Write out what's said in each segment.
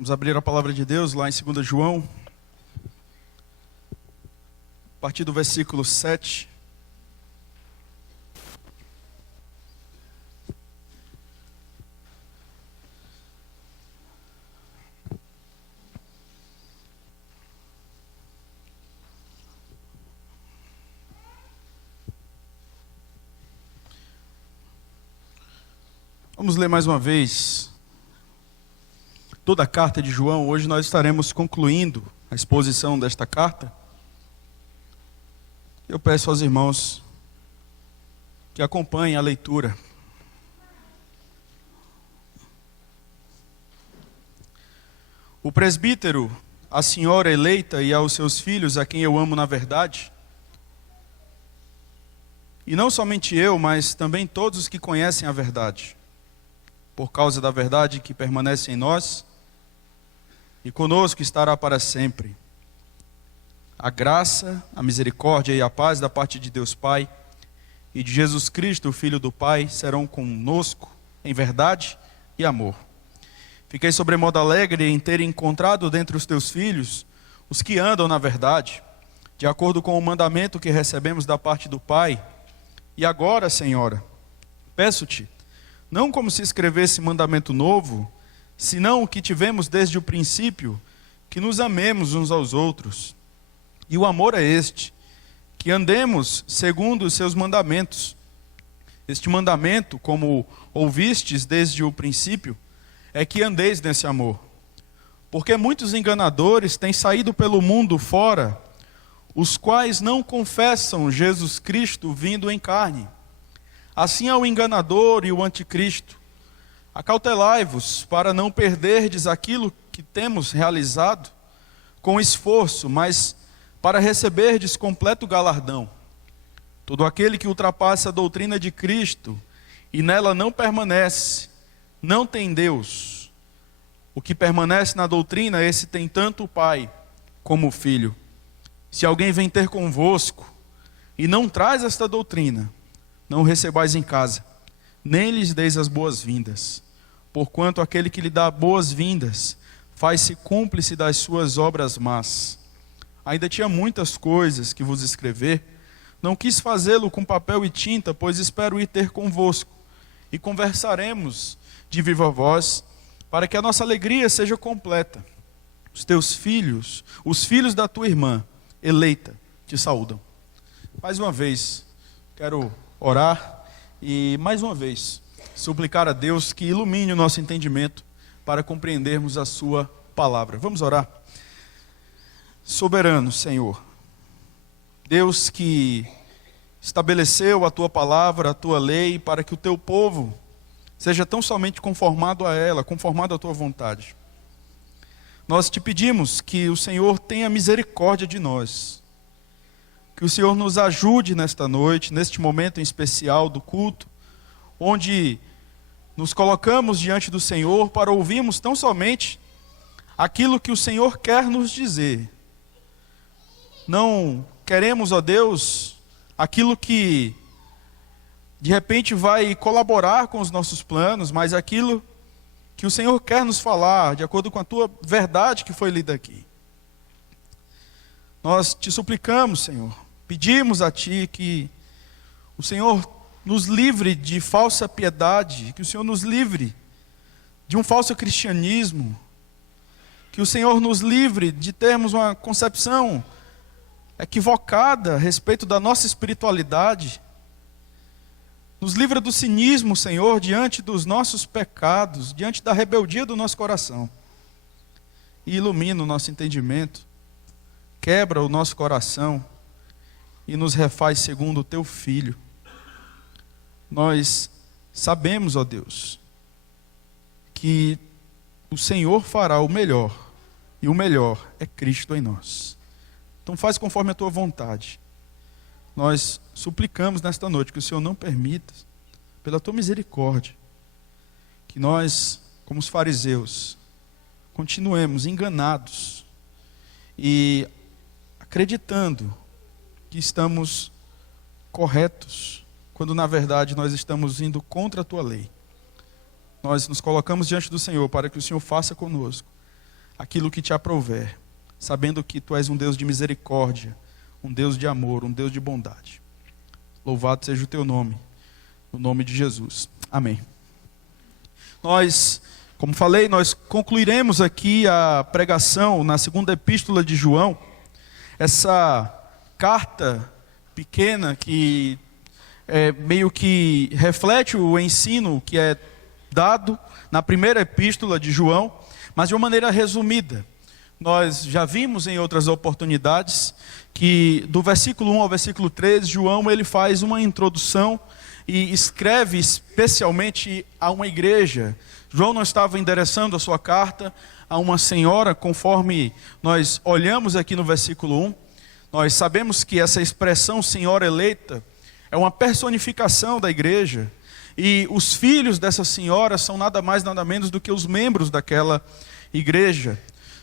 Vamos abrir a palavra de Deus lá em 2 João, a partir do versículo 7. Vamos ler mais uma vez toda a carta de João. Hoje nós estaremos concluindo a exposição desta carta. Eu peço aos irmãos que acompanhem a leitura. O presbítero, a senhora eleita e aos seus filhos, a quem eu amo na verdade, e não somente eu, mas também todos os que conhecem a verdade, por causa da verdade que permanece em nós, e conosco estará para sempre. A graça, a misericórdia e a paz da parte de Deus Pai e de Jesus Cristo, o Filho do Pai, serão conosco em verdade e amor. Fiquei sobremodo alegre em ter encontrado dentre os teus filhos os que andam na verdade, de acordo com o mandamento que recebemos da parte do Pai. E agora, Senhora, peço-te, não como se escrevesse mandamento novo, senão o que tivemos desde o princípio, que nos amemos uns aos outros. E o amor é este, que andemos segundo os seus mandamentos. Este mandamento, como ouvistes desde o princípio, é que andeis nesse amor. Porque muitos enganadores têm saído pelo mundo fora, os quais não confessam Jesus Cristo vindo em carne. Assim é o enganador e o anticristo. Acautelai-vos para não perderdes aquilo que temos realizado com esforço, mas para receberdes completo galardão. Todo aquele que ultrapassa a doutrina de Cristo e nela não permanece, não tem Deus. O que permanece na doutrina, esse tem tanto o Pai como o Filho. Se alguém vem ter convosco e não traz esta doutrina, não o recebais em casa, nem lhes deis as boas-vindas, porquanto aquele que lhe dá boas-vindas faz-se cúmplice das suas obras más. Ainda tinha muitas coisas que vos escrever, não quis fazê-lo com papel e tinta, pois espero ir ter convosco, e conversaremos de viva voz, para que a nossa alegria seja completa. Os teus filhos, os filhos da tua irmã, eleita, te saúdam. Mais uma vez, quero orar e mais uma vez suplicar a Deus que ilumine o nosso entendimento para compreendermos a sua palavra. Vamos orar? Soberano Senhor, Deus que estabeleceu a tua palavra, a tua lei, para que o teu povo seja tão somente conformado a ela, conformado à tua vontade. Nós te pedimos que o Senhor tenha misericórdia de nós, que o Senhor nos ajude nesta noite, neste momento em especial do culto, onde nos colocamos diante do Senhor para ouvirmos tão somente aquilo que o Senhor quer nos dizer. Não queremos, ó Deus, aquilo que de repente vai colaborar com os nossos planos, mas aquilo que o Senhor quer nos falar, de acordo com a tua verdade que foi lida aqui. Nós te suplicamos, Senhor, pedimos a ti que o Senhor nos livre de falsa piedade, que o Senhor nos livre de um falso cristianismo, que o Senhor nos livre de termos uma concepção equivocada a respeito da nossa espiritualidade. Nos livra do cinismo, Senhor, diante dos nossos pecados, diante da rebeldia do nosso coração. E ilumina o nosso entendimento, quebra o nosso coração e nos refaz segundo o teu Filho. Nós sabemos, ó Deus, que o Senhor fará o melhor, e o melhor é Cristo em nós. Então faz conforme a tua vontade. Nós suplicamos nesta noite que o Senhor não permita, pela tua misericórdia, que nós, como os fariseus, continuemos enganados e acreditando que estamos corretos, quando na verdade nós estamos indo contra a tua lei. Nós nos colocamos diante do Senhor para que o Senhor faça conosco aquilo que te aprouver, sabendo que tu és um Deus de misericórdia, um Deus de amor, um Deus de bondade. Louvado seja o teu nome, no nome de Jesus. Amém. Nós, como falei, nós concluiremos aqui a pregação na segunda epístola de João, essa carta pequena que meio que reflete o ensino que é dado na primeira epístola de João, mas de uma maneira resumida. Nós já vimos em outras oportunidades que do versículo 1 ao versículo 13, João ele faz uma introdução e escreve especialmente a uma igreja. João não estava endereçando a sua carta a uma senhora, conforme nós olhamos aqui no versículo 1. Nós sabemos que essa expressão senhora eleita é uma personificação da igreja, e os filhos dessa senhora são nada mais nada menos do que os membros daquela igreja.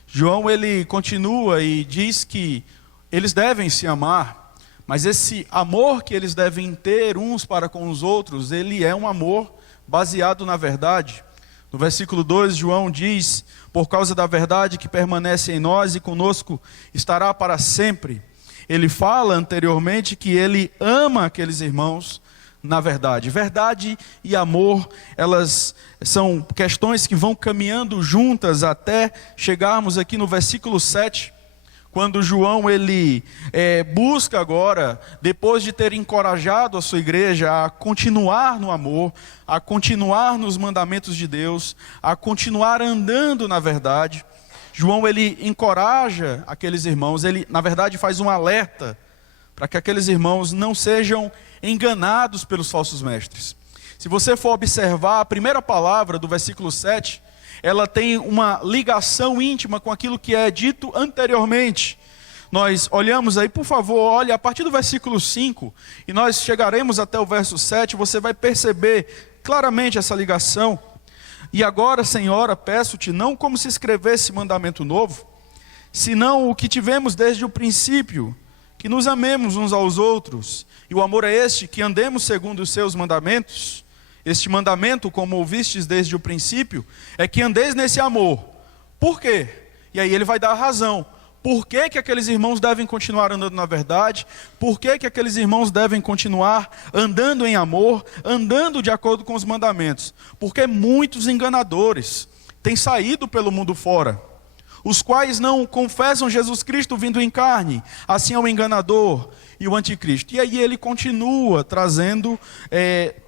João ele continua e diz que eles devem se amar, mas esse amor que eles devem ter uns para com os outros, ele é um amor baseado na verdade. No versículo 2, João diz: por causa da verdade que permanece em nós e conosco estará para sempre. Ele fala anteriormente que ele ama aqueles irmãos na verdade. Verdade e amor, elas são questões que vão caminhando juntas até chegarmos aqui no versículo 7, quando João ele busca agora, depois de ter encorajado a sua igreja a continuar no amor, a continuar nos mandamentos de Deus, a continuar andando na verdade. João ele encoraja aqueles irmãos, ele na verdade faz um alerta para que aqueles irmãos não sejam enganados pelos falsos mestres. Se você for observar a primeira palavra do versículo 7, ela tem uma ligação íntima com aquilo que é dito anteriormente. Nós olhamos aí, por favor, olhe a partir do versículo 5, e nós chegaremos até o verso 7, você vai perceber claramente essa ligação. E agora, Senhora, peço-te, não como se escrevesse mandamento novo, senão o que tivemos desde o princípio, que nos amemos uns aos outros. E o amor é este, que andemos segundo os seus mandamentos. Este mandamento, como ouvistes desde o princípio, é que andeis nesse amor. Por quê? E aí ele vai dar a razão. Por que que aqueles irmãos devem continuar andando na verdade? Por que que aqueles irmãos devem continuar andando em amor, andando de acordo com os mandamentos? Porque muitos enganadores têm saído pelo mundo fora, os quais não confessam Jesus Cristo vindo em carne. Assim é o enganador e o anticristo. E aí ele continua trazendo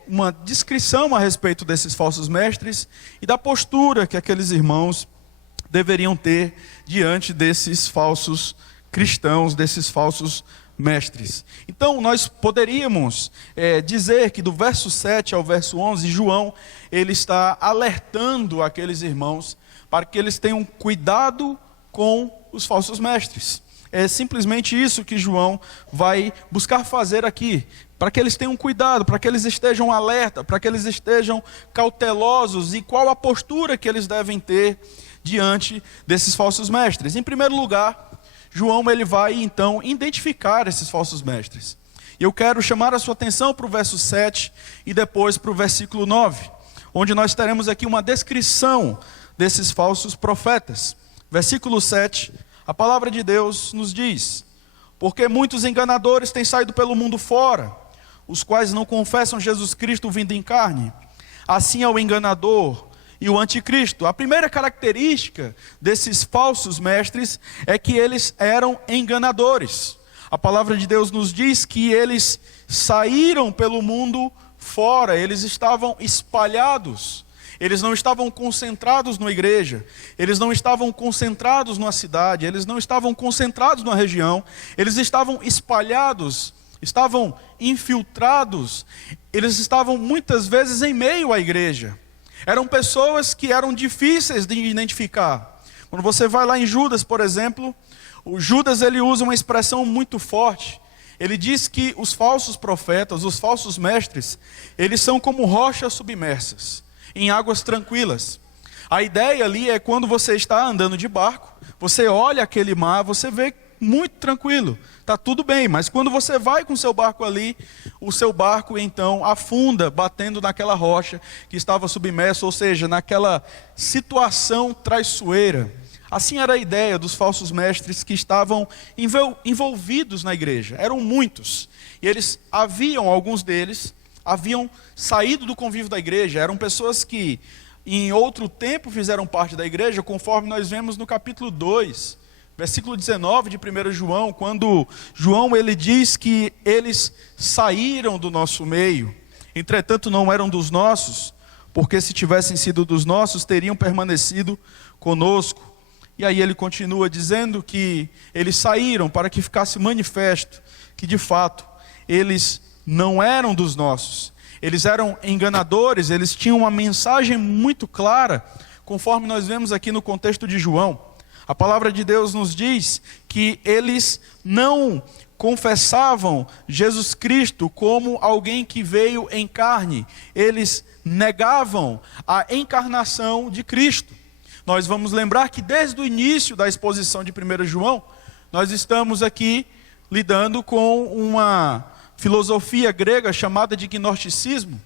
uma descrição a respeito desses falsos mestres e da postura que aqueles irmãos deveriam ter diante desses falsos cristãos, desses falsos mestres. Então nós poderíamos dizer que do verso 7 ao verso 11, João ele está alertando aqueles irmãos para que eles tenham cuidado com os falsos mestres. É simplesmente isso que João vai buscar fazer aqui, para que eles tenham cuidado, para que eles estejam alerta, para que eles estejam cautelosos, e qual a postura que eles devem ter diante desses falsos mestres. Em primeiro lugar, João ele vai então identificar esses falsos mestres. E eu quero chamar a sua atenção para o verso 7 e depois para o versículo 9, onde nós teremos aqui uma descrição desses falsos profetas. Versículo 7, a palavra de Deus nos diz: porque muitos enganadores têm saído pelo mundo fora, os quais não confessam Jesus Cristo vindo em carne. Assim é o enganador e o anticristo. A primeira característica desses falsos mestres é que eles eram enganadores. A palavra de Deus nos diz que eles saíram pelo mundo fora, eles estavam espalhados. Eles não estavam concentrados numa igreja, eles não estavam concentrados numa cidade, eles não estavam concentrados numa região, eles estavam espalhados, estavam infiltrados, eles estavam muitas vezes em meio à igreja. Eram pessoas que eram difíceis de identificar. Quando você vai lá em Judas, por exemplo, o Judas ele usa uma expressão muito forte. Ele diz que os falsos profetas, os falsos mestres, eles são como rochas submersas em águas tranquilas. A ideia ali é quando você está andando de barco, você olha aquele mar, você vê muito tranquilo, está tudo bem, mas quando você vai com o seu barco ali, o seu barco então afunda, batendo naquela rocha que estava submersa, ou seja, naquela situação traiçoeira. Assim era a ideia dos falsos mestres que estavam envolvidos na igreja. Eram muitos. E alguns deles haviam saído do convívio da igreja. Eram pessoas que em outro tempo fizeram parte da igreja, conforme nós vemos no capítulo 2, versículo 19 de 1 João, quando João ele diz que eles saíram do nosso meio, entretanto não eram dos nossos, porque se tivessem sido dos nossos, teriam permanecido conosco. E aí ele continua dizendo que eles saíram para que ficasse manifesto que de fato eles não eram dos nossos. Eles eram enganadores, eles tinham uma mensagem muito clara, conforme nós vemos aqui no contexto de João. A palavra de Deus nos diz que eles não confessavam Jesus Cristo como alguém que veio em carne. Eles negavam a encarnação de Cristo. Nós vamos lembrar que desde o início da exposição de 1 João, nós estamos aqui lidando com uma filosofia grega chamada de gnosticismo,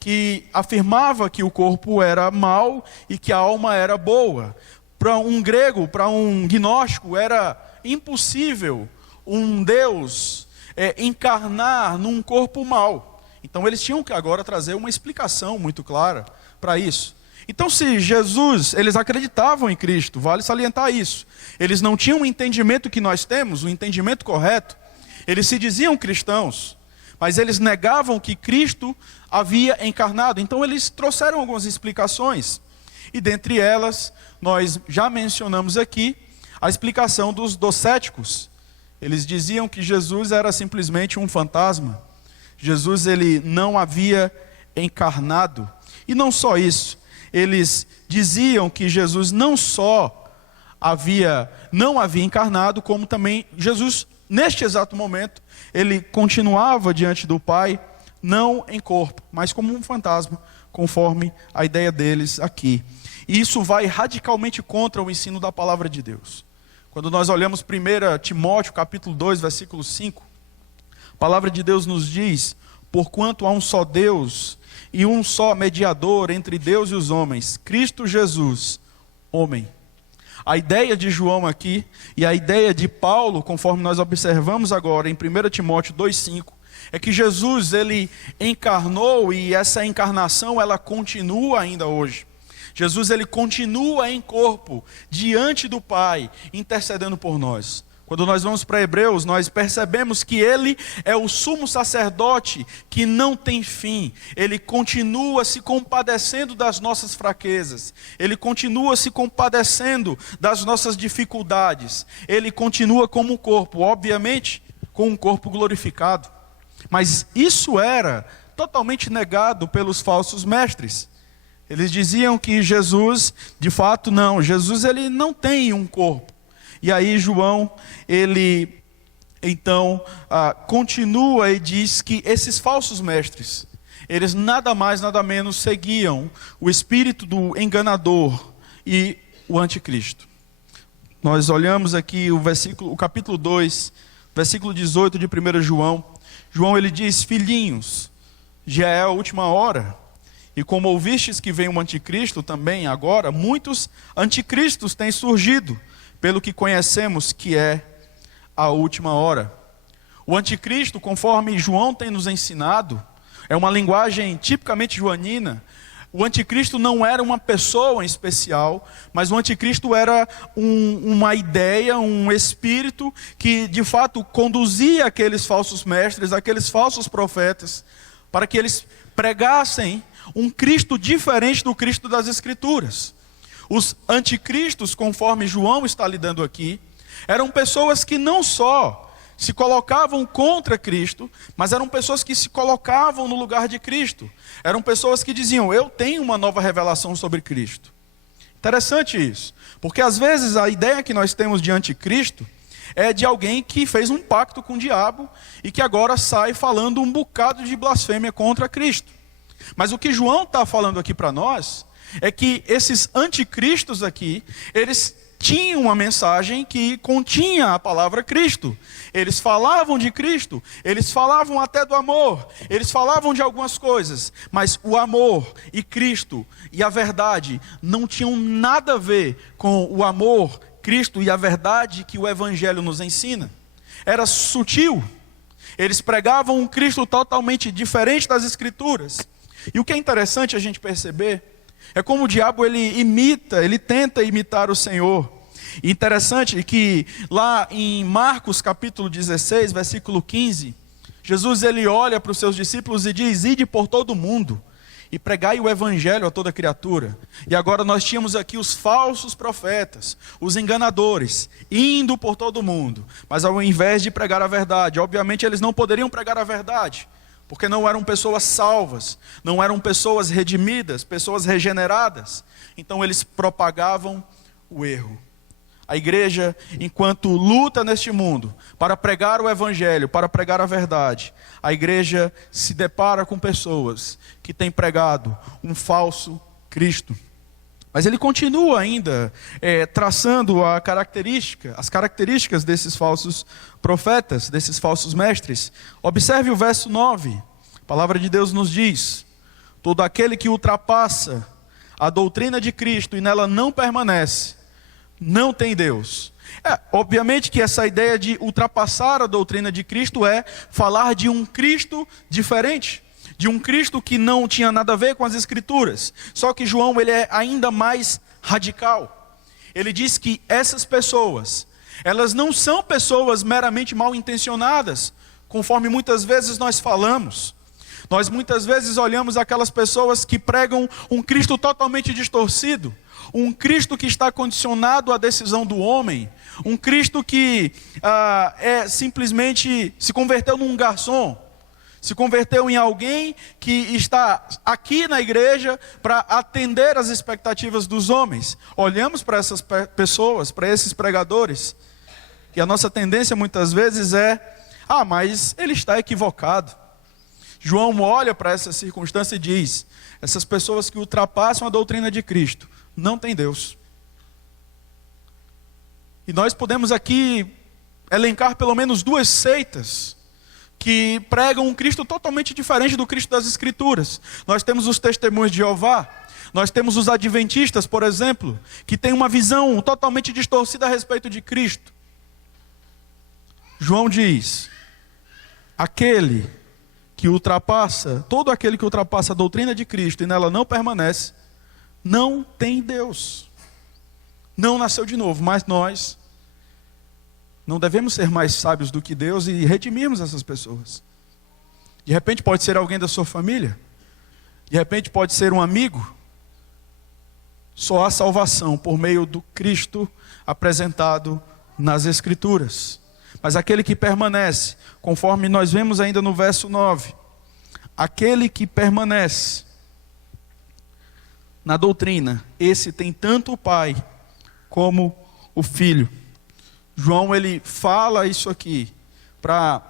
que afirmava que o corpo era mau e que a alma era boa. Para um grego, para um gnóstico, era impossível um Deus encarnar num corpo mau. Então eles tinham que agora trazer uma explicação muito clara para isso. Então se Jesus, eles acreditavam em Cristo, vale salientar isso. Eles não tinham o entendimento que nós temos, o entendimento correto. Eles se diziam cristãos, mas eles negavam que Cristo havia encarnado. Então eles trouxeram algumas explicações. E dentre elas, nós já mencionamos aqui a explicação dos docéticos. Eles diziam que Jesus era simplesmente um fantasma. Jesus ele não havia encarnado. E não só isso. Eles diziam que Jesus não só não havia encarnado, como também Jesus, neste exato momento, ele continuava diante do Pai, não em corpo, mas como um fantasma, conforme a ideia deles aqui. E isso vai radicalmente contra o ensino da palavra de Deus. Quando nós olhamos 1 Timóteo, capítulo 2, versículo 5, a palavra de Deus nos diz: porquanto há um só Deus e um só mediador entre Deus e os homens, Cristo Jesus, homem. A ideia de João aqui e a ideia de Paulo, conforme nós observamos agora em 1 Timóteo 2,5, é que Jesus ele encarnou e essa encarnação ela continua ainda hoje. Jesus ele continua em corpo diante do Pai, intercedendo por nós. Quando nós vamos para Hebreus, nós percebemos que ele é o sumo sacerdote que não tem fim. Ele continua se compadecendo das nossas fraquezas. Ele continua se compadecendo das nossas dificuldades. Ele continua como um corpo, obviamente, com um corpo glorificado. Mas isso era totalmente negado pelos falsos mestres. Eles diziam que Jesus, de fato não, Jesus ele não tem um corpo. E aí João, ele então continua e diz que esses falsos mestres, eles nada mais, nada menos seguiam o espírito do enganador e o anticristo. Nós olhamos aqui o capítulo 2, versículo 18 de 1 João. João ele diz: filhinhos, já é a última hora. E como ouvistes que vem um anticristo também agora, muitos anticristos têm surgido, pelo que conhecemos que é a última hora. O anticristo, conforme João tem nos ensinado, é uma linguagem tipicamente joanina. O anticristo não era uma pessoa em especial, mas o anticristo era uma ideia, um espírito que de fato conduzia aqueles falsos mestres, aqueles falsos profetas, para que eles pregassem um Cristo diferente do Cristo das Escrituras. Os anticristos, conforme João está lidando aqui, eram pessoas que não só se colocavam contra Cristo, mas eram pessoas que se colocavam no lugar de Cristo. Eram pessoas que diziam: eu tenho uma nova revelação sobre Cristo. Interessante isso, porque às vezes a ideia que nós temos de anticristo é de alguém que fez um pacto com o diabo e que agora sai falando um bocado de blasfêmia contra Cristo. Mas o que João está falando aqui para nós é que esses anticristos aqui, eles tinham uma mensagem que continha a palavra Cristo. Eles falavam de Cristo, eles falavam até do amor, eles falavam de algumas coisas, mas o amor e Cristo e a verdade não tinham nada a ver com o amor, Cristo e a verdade que o Evangelho nos ensina. Era sutil. Eles pregavam um Cristo totalmente diferente das Escrituras. E o que é interessante a gente perceber é como o diabo ele tenta imitar o Senhor. E interessante que lá em Marcos capítulo 16, versículo 15, Jesus ele olha para os seus discípulos e diz: ide por todo o mundo e pregai o evangelho a toda criatura. E agora nós tínhamos aqui os falsos profetas, os enganadores, indo por todo o mundo, mas ao invés de pregar a verdade, obviamente eles não poderiam pregar a verdade, porque não eram pessoas salvas, não eram pessoas redimidas, pessoas regeneradas. Então eles propagavam o erro. A igreja, enquanto luta neste mundo para pregar o evangelho, para pregar a verdade, a igreja se depara com pessoas que têm pregado um falso Cristo. Mas ele continua ainda traçando as características desses falsos profetas, desses falsos mestres. Observe o verso 9. A palavra de Deus nos diz: todo aquele que ultrapassa a doutrina de Cristo e nela não permanece, não tem Deus. Obviamente que essa ideia de ultrapassar a doutrina de Cristo é falar de um Cristo diferente, de um Cristo que não tinha nada a ver com as Escrituras. Só que João ele é ainda mais radical. Ele diz que essas pessoas, elas não são pessoas meramente mal intencionadas, conforme muitas vezes nós falamos. Nós muitas vezes olhamos aquelas pessoas que pregam um Cristo totalmente distorcido, um Cristo que está condicionado à decisão do homem, um Cristo que simplesmente se converteu num garçom, se converteu em alguém que está aqui na igreja para atender às expectativas dos homens. Olhamos para essas pessoas, para esses pregadores, e a nossa tendência muitas vezes é: mas ele está equivocado. João olha para essa circunstância e diz: essas pessoas que ultrapassam a doutrina de Cristo não tem Deus. E nós podemos aqui elencar pelo menos duas seitas que pregam um Cristo totalmente diferente do Cristo das Escrituras. Nós temos os testemunhos de Jeová, nós temos os adventistas, por exemplo, que têm uma visão totalmente distorcida a respeito de Cristo. João diz: todo aquele que ultrapassa a doutrina de Cristo e nela não permanece, não tem Deus. Não nasceu de novo. Mas nós não devemos ser mais sábios do que Deus e redimirmos essas pessoas. De repente pode ser alguém da sua família, de repente pode ser um amigo. Só há salvação por meio do Cristo apresentado nas Escrituras. Mas aquele que permanece, conforme nós vemos ainda no verso 9, aquele que permanece na doutrina, esse tem tanto o Pai como o Filho. João ele fala isso aqui para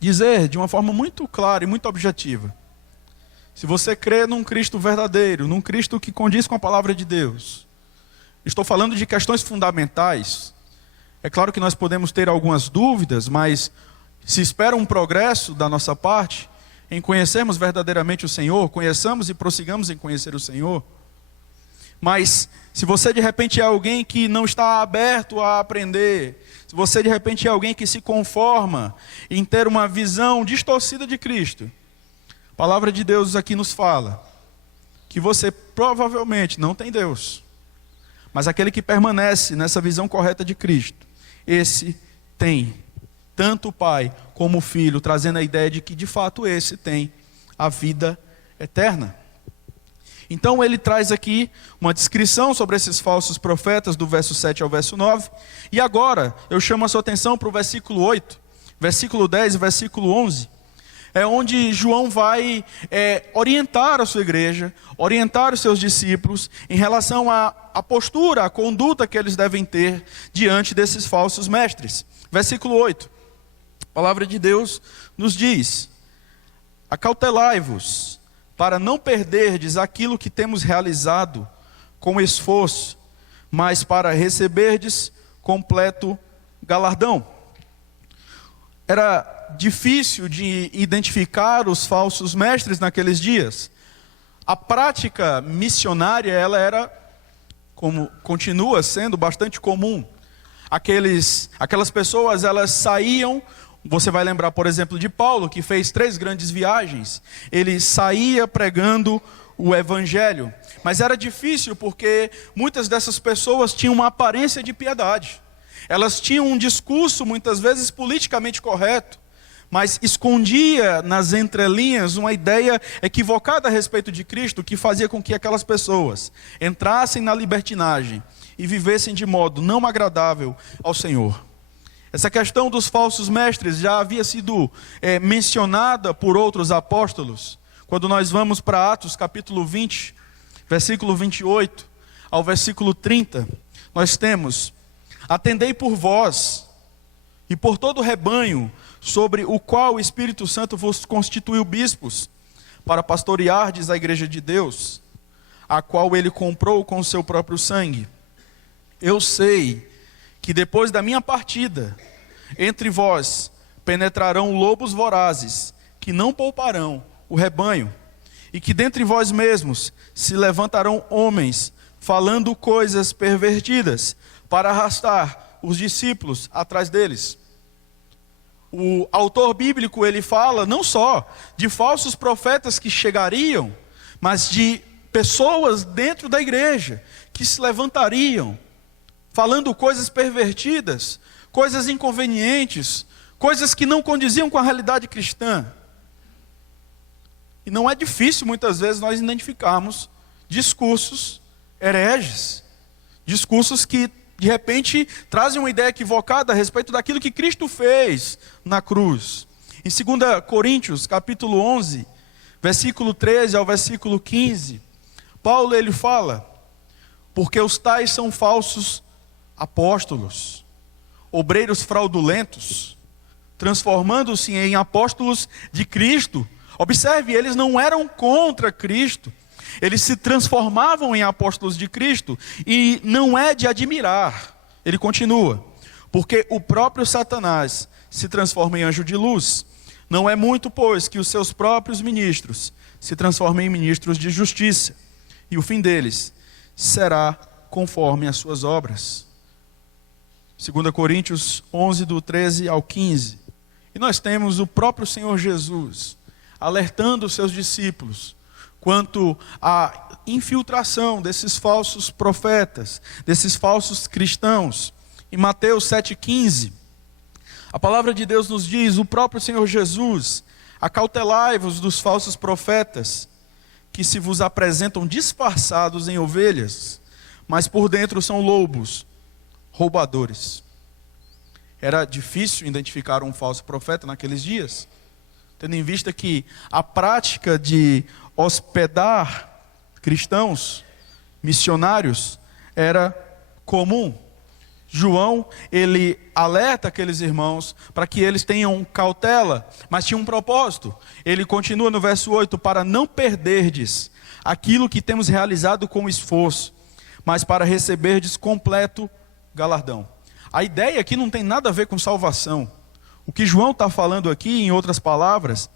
dizer de uma forma muito clara e muito objetiva: se você crê num Cristo verdadeiro, num Cristo que condiz com a palavra de Deus, estou falando de questões fundamentais. É claro que nós podemos ter algumas dúvidas, mas se espera um progresso da nossa parte em conhecermos verdadeiramente o Senhor, conheçamos e prossigamos em conhecer o Senhor. Mas se você de repente é alguém que não está aberto a aprender, se você de repente é alguém que se conforma em ter uma visão distorcida de Cristo, a palavra de Deus aqui nos fala que você provavelmente não tem Deus. Mas aquele que permanece nessa visão correta de Cristo, esse tem tanto o Pai como o Filho, trazendo a ideia de que de fato esse tem a vida eterna. Então ele traz aqui uma descrição sobre esses falsos profetas do verso 7 ao verso 9. E agora eu chamo a sua atenção para o versículo 8, versículo 10 e versículo 11. É onde João vai orientar a sua igreja, orientar os seus discípulos em relação à postura, à conduta que eles devem ter diante desses falsos mestres. Versículo 8, a palavra de Deus nos diz: acautelai-vos, para não perderdes aquilo que temos realizado com esforço, mas para receberdes completo galardão. Era difícil de identificar os falsos mestres naqueles dias. A prática missionária, ela era, como continua sendo, bastante comum. Aquelas pessoas, elas saíam, você vai lembrar, por exemplo, de Paulo, que fez 3 grandes viagens. Ele saía pregando o evangelho, mas era difícil porque muitas dessas pessoas tinham uma aparência de piedade. Elas tinham um discurso, muitas vezes, politicamente correto, mas escondia nas entrelinhas uma ideia equivocada a respeito de Cristo, que fazia com que aquelas pessoas entrassem na libertinagem e vivessem de modo não agradável ao Senhor. Essa questão dos falsos mestres já havia sido mencionada por outros apóstolos. Quando nós vamos para Atos capítulo 20, versículo 28 ao versículo 30, nós temos: atendei por vós e por todo o rebanho, sobre o qual o Espírito Santo vos constituiu bispos, para pastoreardes a igreja de Deus, a qual ele comprou com o seu próprio sangue. Eu sei que depois da minha partida, entre vós penetrarão lobos vorazes, que não pouparão o rebanho, e que dentre vós mesmos se levantarão homens, falando coisas pervertidas, para arrastar os discípulos atrás deles. O autor bíblico, ele fala não só de falsos profetas que chegariam, mas de pessoas dentro da igreja, que se levantariam, falando coisas pervertidas, coisas inconvenientes, coisas que não condiziam com a realidade cristã. E não é difícil, muitas vezes, nós identificarmos discursos hereges, discursos que, de repente, trazem uma ideia equivocada a respeito daquilo que Cristo fez na cruz. Em 2 Coríntios, capítulo 11, versículo 13 ao versículo 15, Paulo, ele fala: porque os tais são falsos apóstolos, obreiros fraudulentos, transformando-se em apóstolos de Cristo. Observe, eles não eram contra Cristo, eles se transformavam em apóstolos de Cristo, e não é de admirar. Ele continua: porque o próprio Satanás se transforma em anjo de luz. Não é muito, pois, que os seus próprios ministros se transformem em ministros de justiça, e o fim deles será conforme as suas obras. 2 Coríntios 11, do 13 ao 15. E nós temos o próprio Senhor Jesus alertando os seus discípulos quanto à infiltração desses falsos profetas, desses falsos cristãos. Em Mateus 7,15, a palavra de Deus nos diz, o próprio Senhor Jesus: acautelai-vos dos falsos profetas, que se vos apresentam disfarçados em ovelhas, mas por dentro são lobos roubadores. Era difícil identificar um falso profeta naqueles dias, tendo em vista que a prática de hospedar cristãos, missionários, era comum. João, ele alerta aqueles irmãos para que eles tenham cautela, mas tinha um propósito. Ele continua no verso 8: para não perderdes aquilo que temos realizado com esforço, mas para receberdes completo galardão. A ideia aqui não tem nada a ver com salvação. O que João está falando aqui, em outras palavras,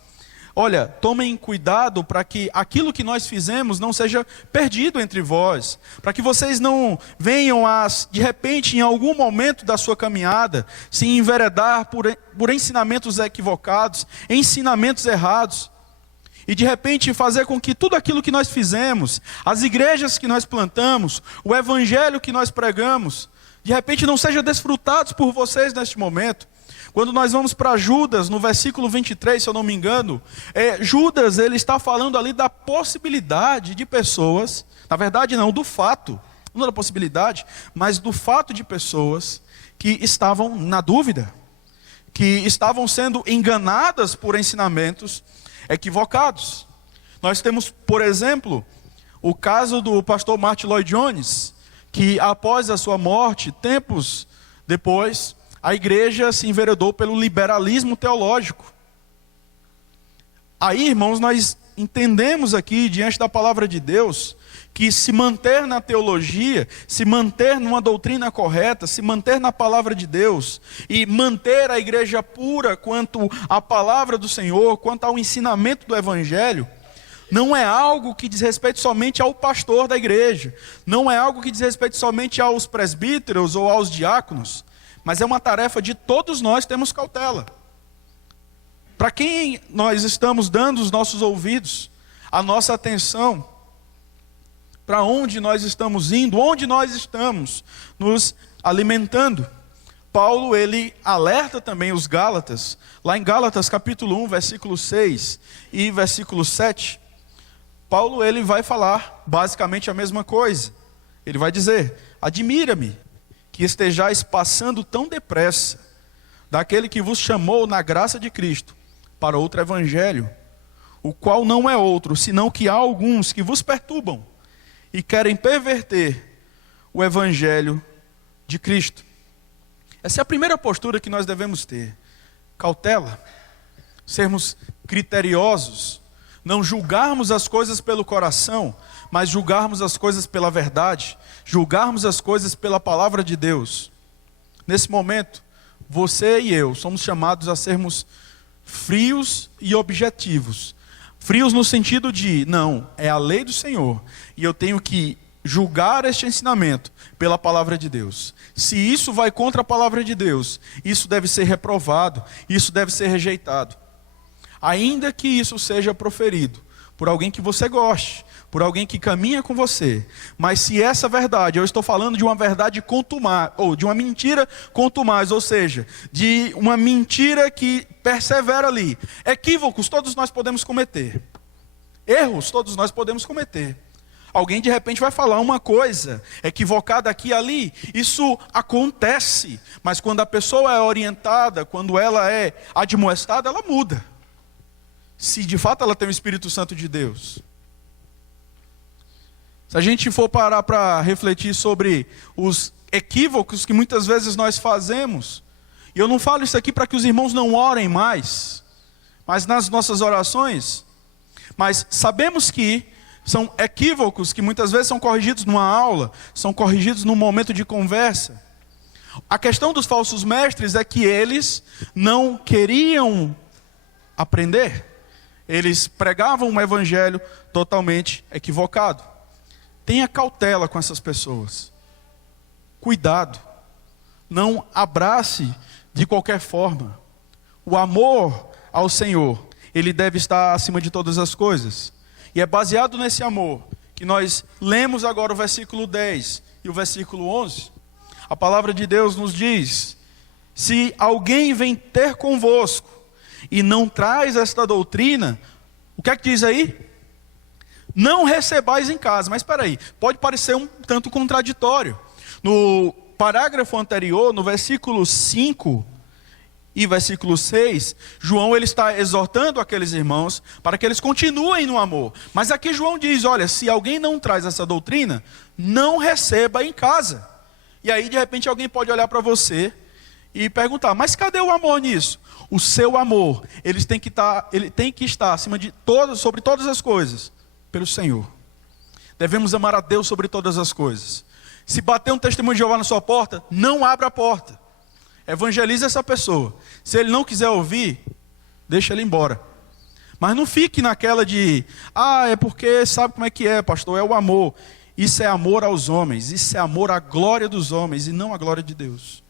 olha, tomem cuidado para que aquilo que nós fizemos não seja perdido entre vós, para que vocês não venham a, de repente, em algum momento da sua caminhada, se enveredar por ensinamentos equivocados, ensinamentos errados, e de repente fazer com que tudo aquilo que nós fizemos, as igrejas que nós plantamos, o evangelho que nós pregamos, de repente não seja desfrutados por vocês neste momento. Quando nós vamos para Judas, no versículo 23, se eu não me engano, Judas, ele está falando ali da possibilidade de pessoas, na verdade não, do fato, não da possibilidade, mas do fato de pessoas que estavam na dúvida, que estavam sendo enganadas por ensinamentos equivocados. Nós temos, por exemplo, o caso do pastor Martin Lloyd Jones, que após a sua morte, tempos depois, a igreja se enveredou pelo liberalismo teológico. Aí, irmãos, nós entendemos aqui, diante da palavra de Deus, que se manter na teologia, se manter numa doutrina correta, se manter na palavra de Deus e manter a igreja pura quanto à palavra do Senhor, quanto ao ensinamento do Evangelho, não é algo que diz respeito somente ao pastor da igreja, não é algo que diz respeito somente aos presbíteros ou aos diáconos, mas é uma tarefa de todos nós termos cautela. Para quem nós estamos dando os nossos ouvidos, a nossa atenção, para onde nós estamos indo, onde nós estamos nos alimentando. Paulo, ele alerta também os Gálatas, lá em Gálatas capítulo 1, versículo 6 e versículo 7, Paulo, ele vai falar basicamente a mesma coisa. Ele vai dizer: admira-me que estejais passando tão depressa daquele que vos chamou na graça de Cristo para outro evangelho, o qual não é outro, senão que há alguns que vos perturbam e querem perverter o evangelho de Cristo. Essa é a primeira postura que nós devemos ter: cautela, sermos criteriosos, não julgarmos as coisas pelo coração, mas julgarmos as coisas pela verdade, julgarmos as coisas pela palavra de Deus. Nesse momento, você e eu somos chamados a sermos frios e objetivos. Frios no sentido de, não, é a lei do Senhor, e eu tenho que julgar este ensinamento pela palavra de Deus. Se isso vai contra a palavra de Deus, isso deve ser reprovado, isso deve ser rejeitado. Ainda que isso seja proferido por alguém que você goste, por alguém que caminha com você, mas se essa verdade, eu estou falando de uma verdade contumaz, ou de uma mentira contumaz, ou seja, de uma mentira que persevera ali. Equívocos todos nós podemos cometer, erros todos nós podemos cometer. Alguém de repente vai falar uma coisa equivocada aqui e ali, isso acontece, mas quando a pessoa é orientada, quando ela é admoestada, ela muda. Se de fato ela tem o Espírito Santo de Deus. Se a gente for parar para refletir sobre os equívocos que muitas vezes nós fazemos, e eu não falo isso aqui para que os irmãos não orem mais, mas nas nossas orações, mas sabemos que são equívocos que muitas vezes são corrigidos numa aula, são corrigidos num momento de conversa. A questão dos falsos mestres é que eles não queriam aprender, eles pregavam um evangelho totalmente equivocado. Tenha cautela com essas pessoas. Cuidado. Não abrace de qualquer forma. O amor ao Senhor, ele deve estar acima de todas as coisas. E é baseado nesse amor que nós lemos agora o versículo 10 e o versículo 11. A palavra de Deus nos diz: se alguém vem ter convosco e não traz esta doutrina, o que é que diz aí? Não recebais em casa. Mas espera aí, pode parecer um tanto contraditório. No parágrafo anterior, no versículo 5 e versículo 6, João ele está exortando aqueles irmãos para que eles continuem no amor. Mas aqui João diz: olha, se alguém não traz essa doutrina, não receba em casa. E aí de repente alguém pode olhar para você e perguntar: mas cadê o amor nisso? O seu amor, ele tem que estar acima de todas, sobre todas as coisas, pelo Senhor. Devemos amar a Deus sobre todas as coisas. Se bater um testemunho de Jeová na sua porta, não abra a porta. Evangelize essa pessoa. Se ele não quiser ouvir, deixa ele embora. Mas não fique naquela de: é porque sabe como é que é, pastor, é o amor. Isso é amor aos homens, isso é amor à glória dos homens e não à glória de Deus.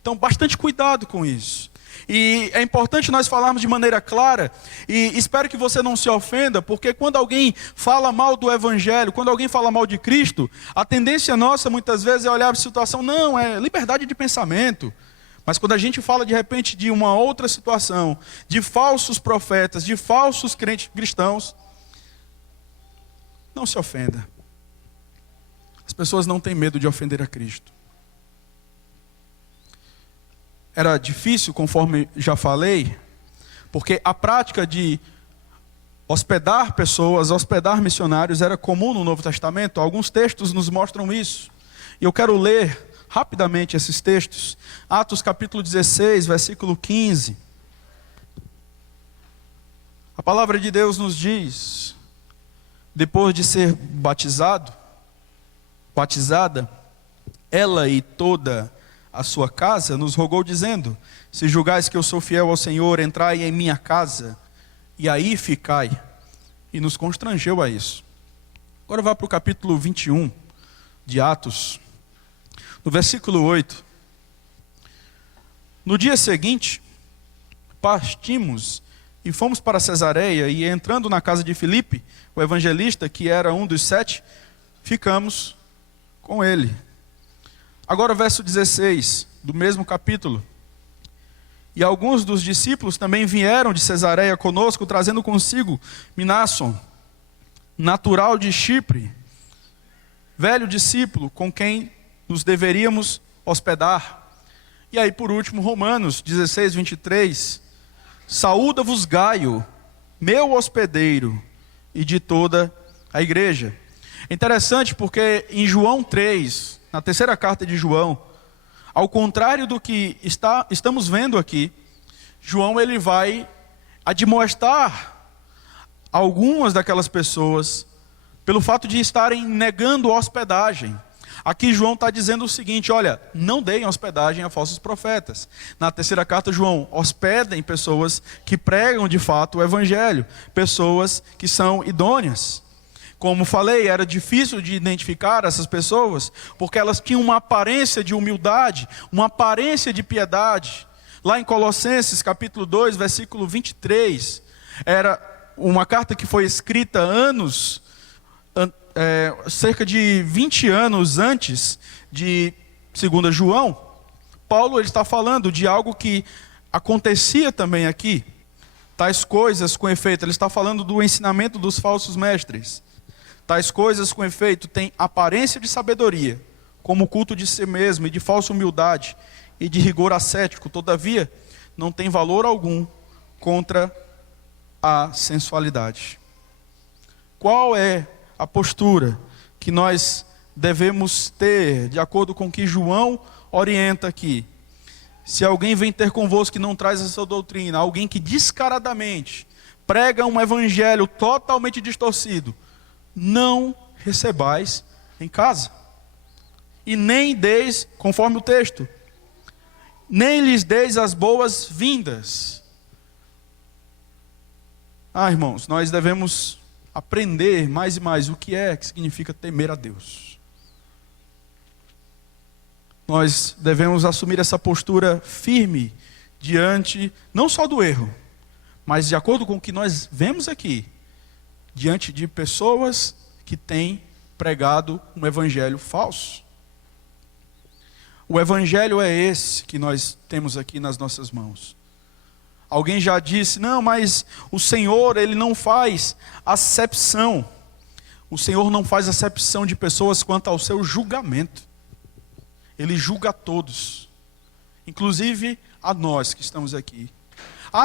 Então, bastante cuidado com isso. E é importante nós falarmos de maneira clara, e espero que você não se ofenda, porque quando alguém fala mal do Evangelho, quando alguém fala mal de Cristo, a tendência nossa muitas vezes é olhar para a situação: não, é liberdade de pensamento. Mas quando a gente fala de repente de uma outra situação, de falsos profetas, de falsos cristãos, não se ofenda. As pessoas não têm medo de ofender a Cristo. Era difícil, conforme já falei, porque a prática de hospedar pessoas, hospedar missionários era comum no Novo Testamento. Alguns textos nos mostram isso. E eu quero ler rapidamente esses textos. Atos capítulo 16, versículo 15. A palavra de Deus nos diz: depois de ser batizada, ela e toda a sua casa, nos rogou dizendo: se julgais que eu sou fiel ao Senhor, entrai em minha casa, e aí ficai. E nos constrangeu a isso. Agora vá para o capítulo 21 de Atos, no versículo 8. No dia seguinte, partimos e fomos para Cesareia, e entrando na casa de Filipe, o evangelista, que era um dos 7, ficamos com ele. Agora o verso 16, do mesmo capítulo. E alguns dos discípulos também vieram de Cesareia conosco, trazendo consigo Minasson, natural de Chipre, velho discípulo com quem nos deveríamos hospedar. E aí por último, Romanos 16, 23. Saúda-vos Gaio, meu hospedeiro, e de toda a igreja. É interessante porque em João 3, na terceira carta de João, ao contrário do que estamos vendo aqui, João ele vai admoestar algumas daquelas pessoas pelo fato de estarem negando hospedagem. Aqui João está dizendo o seguinte: olha, não deem hospedagem a falsos profetas. Na terceira carta, João, hospedem pessoas que pregam de fato o evangelho, pessoas que são idôneas. Como falei, era difícil de identificar essas pessoas, porque elas tinham uma aparência de humildade, uma aparência de piedade. Lá em Colossenses, capítulo 2, versículo 23, era uma carta que foi escrita cerca de 20 anos antes de 2 João. Paulo ele está falando de algo que acontecia também aqui, tais coisas com efeito. Ele está falando do ensinamento dos falsos mestres. Tais coisas com efeito têm aparência de sabedoria, como o culto de si mesmo e de falsa humildade e de rigor ascético, todavia não tem valor algum contra a sensualidade. Qual é a postura que nós devemos ter, de acordo com o que João orienta aqui? Se alguém vem ter convosco que não traz essa doutrina, alguém que descaradamente prega um evangelho totalmente distorcido, não recebais em casa, e nem deis, conforme o texto, nem lhes deis as boas-vindas. Irmãos, nós devemos aprender mais e mais o que significa temer a Deus. Nós devemos assumir essa postura firme diante, não só do erro, mas de acordo com o que nós vemos aqui, diante de pessoas que têm pregado um evangelho falso. O evangelho é esse que nós temos aqui nas nossas mãos. Alguém já disse: não, mas o Senhor, Ele não faz acepção. O Senhor não faz acepção de pessoas quanto ao seu julgamento. Ele julga a todos, inclusive a nós que estamos aqui.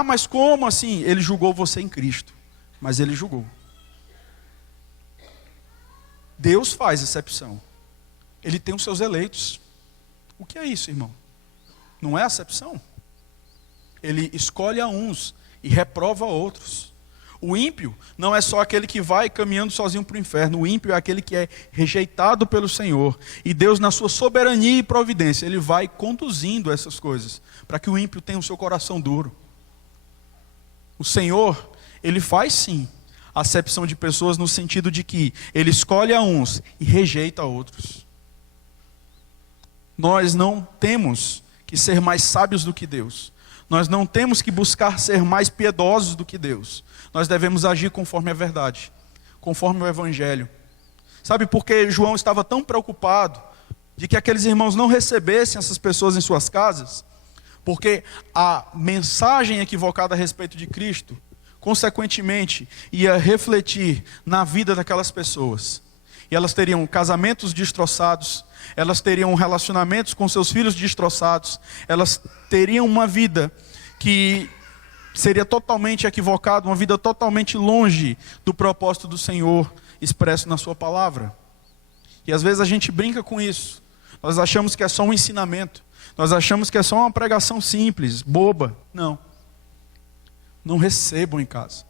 Mas como assim? Ele julgou você em Cristo, mas Ele julgou. Deus faz acepção. Ele tem os seus eleitos. O que é isso, irmão? Não é acepção? Ele escolhe a uns e reprova a outros. O ímpio não é só aquele que vai caminhando sozinho para o inferno. O ímpio é aquele que é rejeitado pelo Senhor. E Deus, na sua soberania e providência, Ele vai conduzindo essas coisas, para que o ímpio tenha o seu coração duro. O Senhor, Ele faz sim acepção de pessoas, no sentido de que Ele escolhe a uns e rejeita a outros. Nós não temos que ser mais sábios do que Deus. Nós não temos que buscar ser mais piedosos do que Deus. Nós devemos agir conforme a verdade, conforme o Evangelho. Sabe por que João estava tão preocupado de que aqueles irmãos não recebessem essas pessoas em suas casas? Porque a mensagem equivocada a respeito de Cristo, consequentemente, ia refletir na vida daquelas pessoas. E elas teriam casamentos destroçados, elas teriam relacionamentos com seus filhos destroçados, elas teriam uma vida que seria totalmente equivocada, uma vida totalmente longe do propósito do Senhor expresso na sua palavra. E às vezes a gente brinca com isso. Nós achamos que é só um ensinamento, nós achamos que é só uma pregação simples, boba. Não. Não recebam em casa,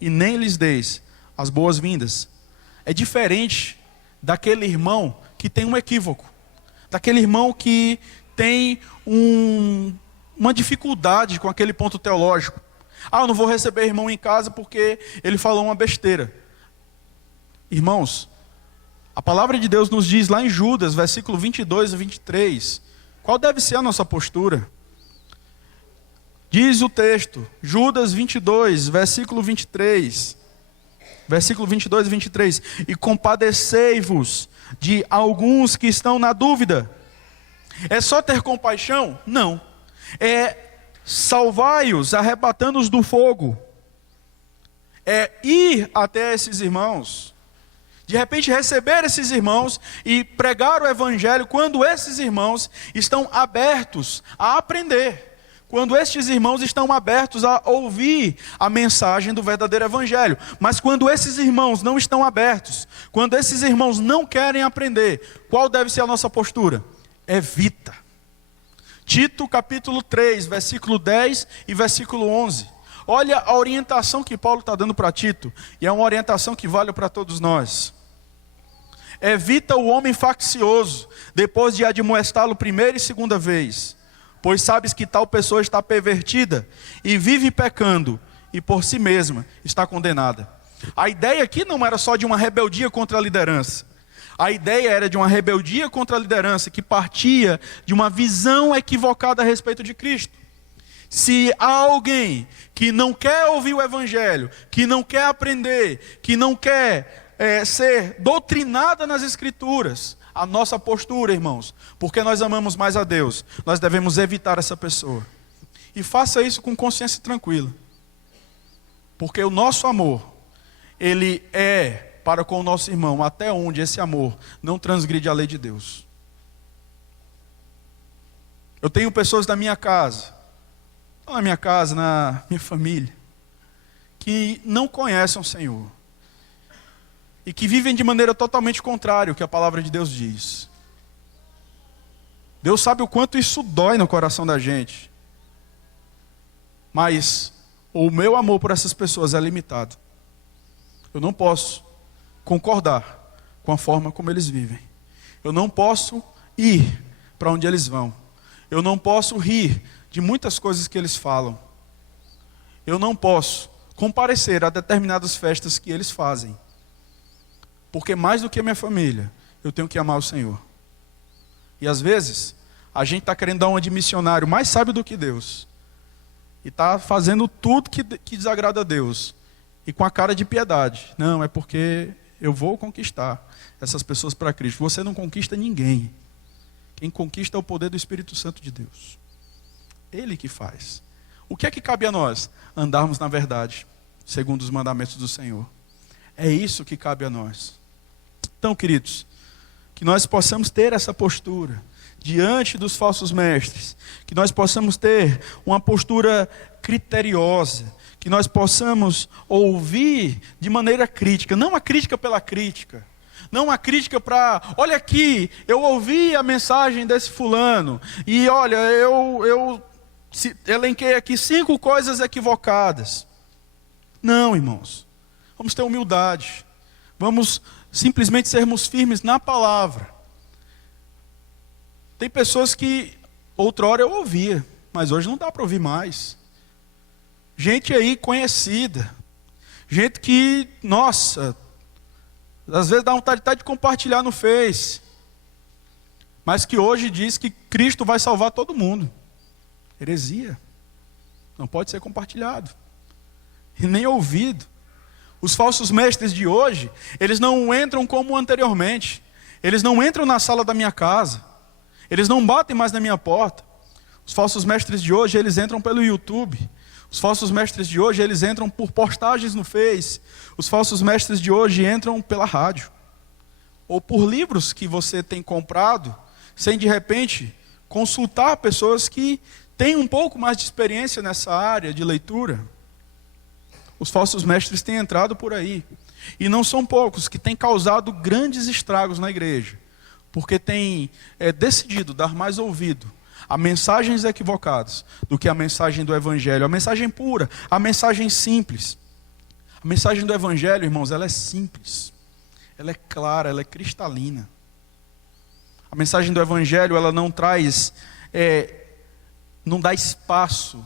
e nem lhes deis as boas-vindas, é diferente daquele irmão que tem um equívoco, daquele irmão que tem uma dificuldade com aquele ponto teológico. Eu não vou receber irmão em casa porque ele falou uma besteira. Irmãos, a palavra de Deus nos diz lá em Judas, versículo 22 e 23, qual deve ser a nossa postura? Diz o texto, Judas 22, versículo 23, versículo 22 e 23, e compadecei-vos de alguns que estão na dúvida. É só ter compaixão? Não. É salvai-os, arrebatando-os do fogo. É ir até esses irmãos, de repente receber esses irmãos e pregar o evangelho quando esses irmãos estão abertos a aprender. Quando estes irmãos estão abertos a ouvir a mensagem do verdadeiro evangelho. Mas quando esses irmãos não estão abertos, quando esses irmãos não querem aprender, qual deve ser a nossa postura? Evita. Tito capítulo 3, versículo 10 e versículo 11. Olha a orientação que Paulo está dando para Tito, e é uma orientação que vale para todos nós. Evita o homem faccioso, depois de admoestá-lo primeira e segunda vez, pois sabes que tal pessoa está pervertida e vive pecando, e por si mesma está condenada. A ideia aqui não era só de uma rebeldia contra a liderança. A ideia era de uma rebeldia contra a liderança que partia de uma visão equivocada a respeito de Cristo. Se há alguém que não quer ouvir o evangelho, que não quer aprender, que não quer ser doutrinada nas escrituras, a nossa postura, irmãos, porque nós amamos mais a Deus, nós devemos evitar essa pessoa. E faça isso com consciência tranquila. Porque o nosso amor, ele é para com o nosso irmão, até onde esse amor não transgride a lei de Deus. Eu tenho pessoas da minha casa, não na minha casa, na minha família, que não conhecem o Senhor. E que vivem de maneira totalmente contrária ao que a palavra de Deus diz. Deus sabe o quanto isso dói no coração da gente. Mas o meu amor por essas pessoas é limitado. Eu não posso concordar com a forma como eles vivem. Eu não posso ir para onde eles vão. Eu não posso rir de muitas coisas que eles falam. Eu não posso comparecer a determinadas festas que eles fazem. Porque mais do que a minha família, eu tenho que amar o Senhor. E às vezes, a gente está querendo dar uma de missionário mais sábio do que Deus. E está fazendo tudo que desagrada a Deus. E com a cara de piedade. Não, é porque eu vou conquistar essas pessoas para Cristo. Você não conquista ninguém. Quem conquista é o poder do Espírito Santo de Deus. Ele que faz. O que é que cabe a nós? Andarmos na verdade, segundo os mandamentos do Senhor. É isso que cabe a nós. Então, queridos, que nós possamos ter essa postura diante dos falsos mestres, que nós possamos ter uma postura criteriosa, que nós possamos ouvir de maneira crítica, não a crítica pela crítica, não a crítica para, olha aqui, eu ouvi a mensagem desse fulano, e olha, eu elenquei aqui 5 coisas equivocadas. Não, irmãos, vamos ter humildade, vamos simplesmente sermos firmes na palavra. Tem pessoas que outrora eu ouvia, mas hoje não dá para ouvir mais. Gente aí conhecida, gente que, nossa, às vezes dá vontade de compartilhar no Face, mas que hoje diz que Cristo vai salvar todo mundo. Heresia. Não pode ser compartilhado e nem ouvido. Os falsos mestres de hoje, eles não entram como anteriormente. Eles não entram na sala da minha casa. Eles não batem mais na minha porta. Os falsos mestres de hoje, eles entram pelo YouTube. Os falsos mestres de hoje, eles entram por postagens no Face. Os falsos mestres de hoje entram pela rádio. Ou por livros que você tem comprado, sem de repente consultar pessoas que têm um pouco mais de experiência nessa área de leitura. Os falsos mestres têm entrado por aí. E não são poucos que têm causado grandes estragos na igreja. Porque têm decidido dar mais ouvido a mensagens equivocadas do que a mensagem do Evangelho. A mensagem pura, a mensagem simples. A mensagem do Evangelho, irmãos, ela é simples. ela é clara, ela é cristalina. A mensagem do Evangelho, ela não traz, não dá espaço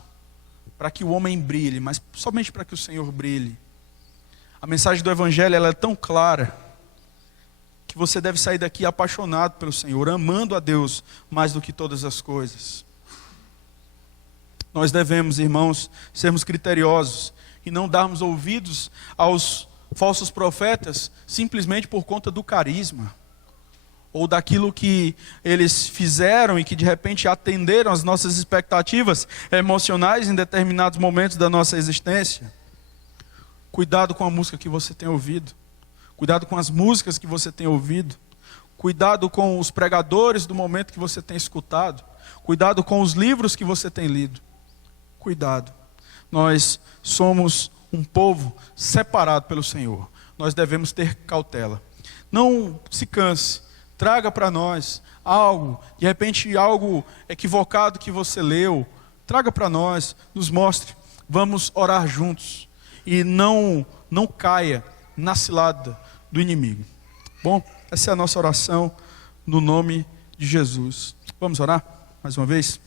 para que o homem brilhe, mas somente para que o Senhor brilhe. A mensagem do Evangelho, ela é tão clara, que você deve sair daqui apaixonado pelo Senhor, amando a Deus mais do que todas as coisas. Nós devemos, irmãos, sermos criteriosos e não darmos ouvidos aos falsos profetas simplesmente por conta do carisma, ou daquilo que eles fizeram e que de repente atenderam às nossas expectativas emocionais em determinados momentos da nossa existência. Cuidado com a música que você tem ouvido. Cuidado com as músicas que você tem ouvido. Cuidado com os pregadores do momento que você tem escutado. Cuidado com os livros que você tem lido. Cuidado. Nós somos um povo separado pelo Senhor. Nós devemos ter cautela. Não se canse. Traga para nós algo, de repente algo equivocado que você leu. Traga para nós, nos mostre. Vamos orar juntos. E não caia na cilada do inimigo. Bom, essa é a nossa oração no nome de Jesus. Vamos orar mais uma vez?